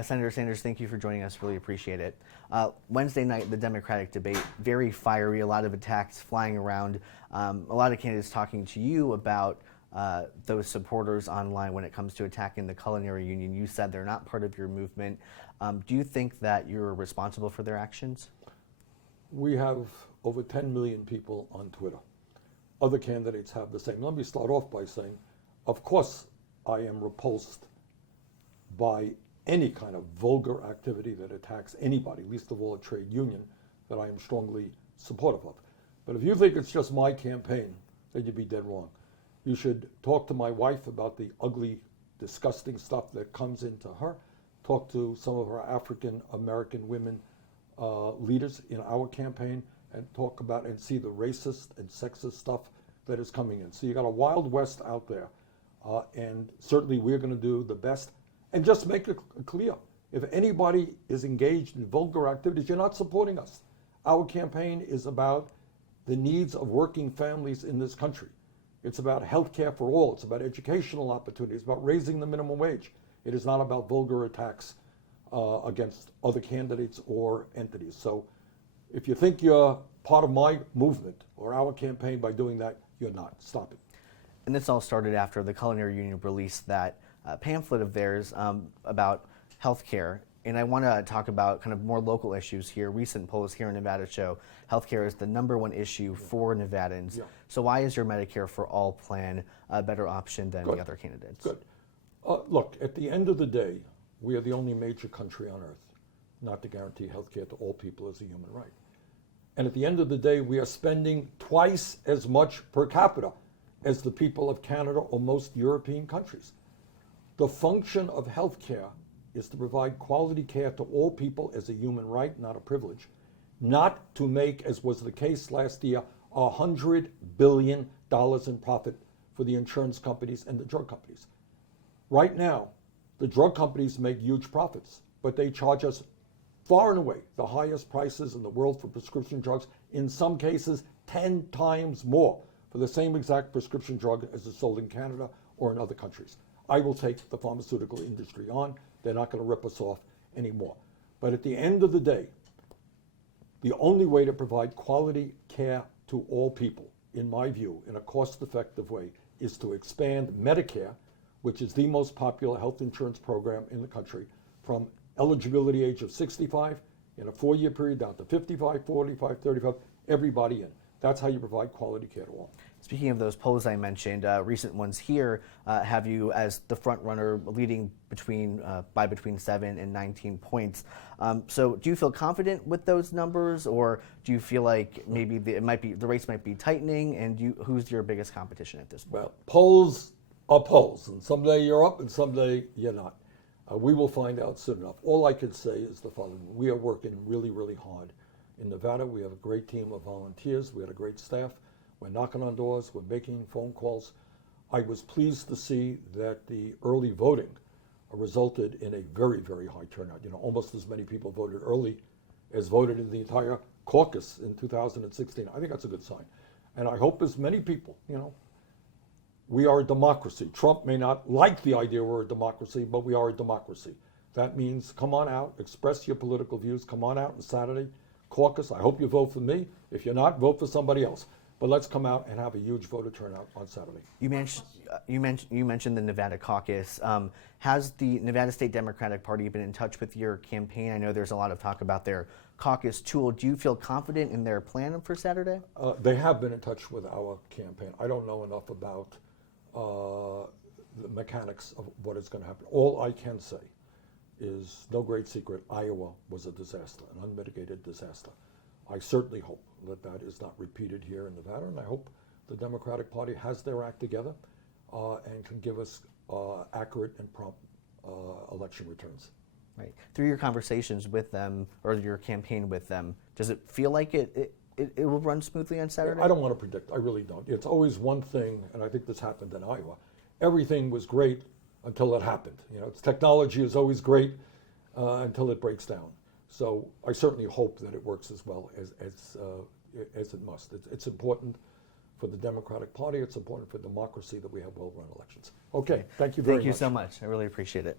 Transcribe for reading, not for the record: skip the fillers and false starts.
Senator Sanders, thank you for joining us. Really appreciate it. Wednesday night, the Democratic debate, very fiery, a lot of attacks flying around, a lot of candidates talking to you about those supporters online when it comes to attacking the culinary union. You said they're not part of your movement. Do you think that you're responsible for their actions? We have over 10 million people on Twitter. Other candidates have the same. Let me start off by saying, of course, I am repulsed by any kind of vulgar activity that attacks anybody, least of all a trade union, that I am strongly supportive of. But if you think it's just my campaign, then you'd be dead wrong. You should talk to my wife about the ugly, disgusting stuff that comes into her. Talk to some of our African American women leaders in our campaign and talk about and see the racist and sexist stuff that is coming in. So you got a Wild West out there, and certainly we're going to do the best. And just make it clear, if anybody is engaged in vulgar activities, you're not supporting us. Our campaign is about the needs of working families in this country. It's about health care for all. It's about educational opportunities. It's about raising the minimum wage. It is not about vulgar attacks against other candidates or entities. So if you think you're part of my movement or our campaign by doing that, you're not. Stop it. And this all started after the culinary union released that pamphlet of theirs about health care. And I want to talk about kind of more local issues here. Recent polls here in Nevada show healthcare is the #1 issue for Nevadans. Yeah. So why is your Medicare for All plan a better option than the other candidates? Good. Look, at the end of the day, we are the only major country on earth not to guarantee healthcare to all people as a human right. And at the end of the day, we are spending twice as much per capita as the people of Canada or most European countries. The function of healthcare is to provide quality care to all people as a human right, not a privilege, not to make, as was the case last year, $100 billion in profit for the insurance companies and the drug companies. Right now, the drug companies make huge profits, but they charge us far and away the highest prices in the world for prescription drugs, in some cases 10 times more for the same exact prescription drug as is sold in Canada or in other countries. I will take the pharmaceutical industry on. They're not going to rip us off anymore. But at the end of the day, the only way to provide quality care to all people, in my view, in a cost-effective way, is to expand Medicare, which is the most popular health insurance program in the country, from eligibility age of 65 in a 4-year period down to 55, 45, 35, everybody in. That's how you provide quality care to all. Speaking of those polls I mentioned, recent ones here have you as the front runner, leading by between 7 and 19 points. So do you feel confident with those numbers, or do you feel like maybe the race might be tightening? And who's your biggest competition at this point? Well, polls are polls, and someday you're up and someday you're not. We will find out soon enough. All I can say is the following: we are working really, really hard. In Nevada, we have a great team of volunteers. We had a great staff. We're knocking on doors. We're making phone calls. I was pleased to see that the early voting resulted in a very, very high turnout. Almost as many people voted early as voted in the entire caucus in 2016. I think that's a good sign. And I hope as many people, we are a democracy. Trump may not like the idea we're a democracy, but we are a democracy. That means come on out, express your political views. Come on out on Saturday caucus. I hope you vote for me. If you're not, vote for somebody else. But let's come out and have a huge voter turnout on Saturday. You mentioned the Nevada caucus. Has the Nevada State Democratic Party been in touch with your campaign? I know there's a lot of talk about their caucus tool. Do you feel confident in their plan for Saturday? They have been in touch with our campaign. I don't know enough about the mechanics of what is going to happen. All I can say is, no great secret, Iowa was a disaster, an unmitigated disaster. I certainly hope that is not repeated here in Nevada, and I hope the Democratic Party has their act together and can give us accurate and prompt election returns. Right. Through your conversations with them, or your campaign with them, does it feel like it will run smoothly on Saturday? I don't want to predict. I really don't. It's always one thing, and I think this happened in Iowa. Everything was great until it happened. Technology is always great until it breaks down. So I certainly hope that it works as well as it must. It's important for the Democratic Party. It's important for democracy that we have well-run elections. Okay, thank you very much. Thank you so much. I really appreciate it.